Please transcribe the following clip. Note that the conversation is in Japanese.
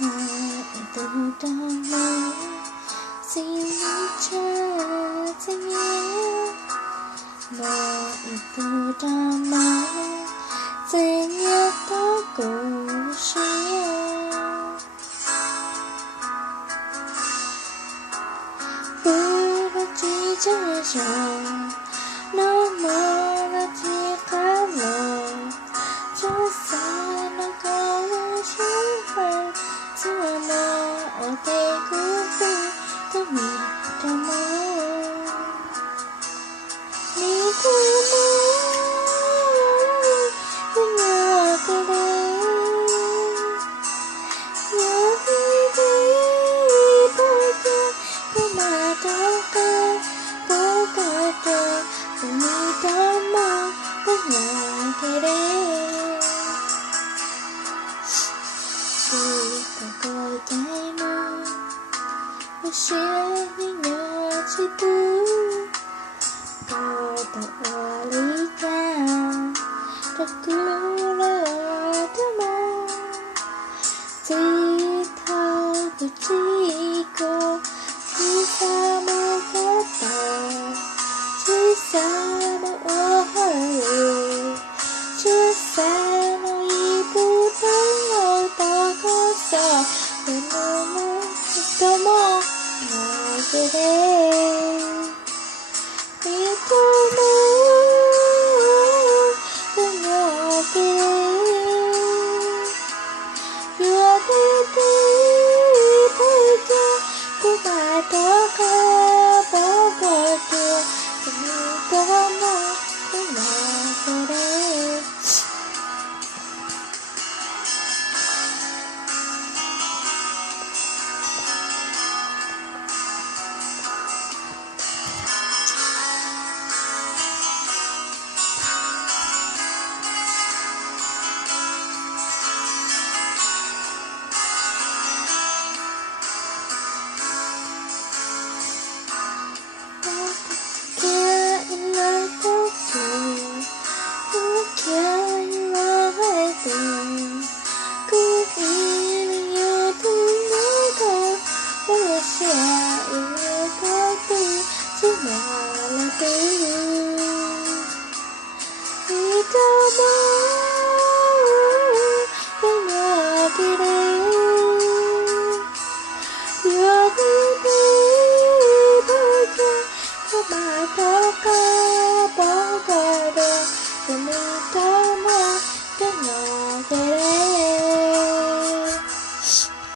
từ đó mới xin cha xin nhé từ đó mới sẽ nhớ có故事不了几这首那么了几个人就算了个人生活怎么我得孤独的你的梦你的梦永远的泪有你的一步的不马的歌不该的你的梦永远的泪是个个在梦我是你的嫉妒到我离开这古老的梦最后的结果是什么得到是什么我会这三路一步登到高山的梦的梦那个day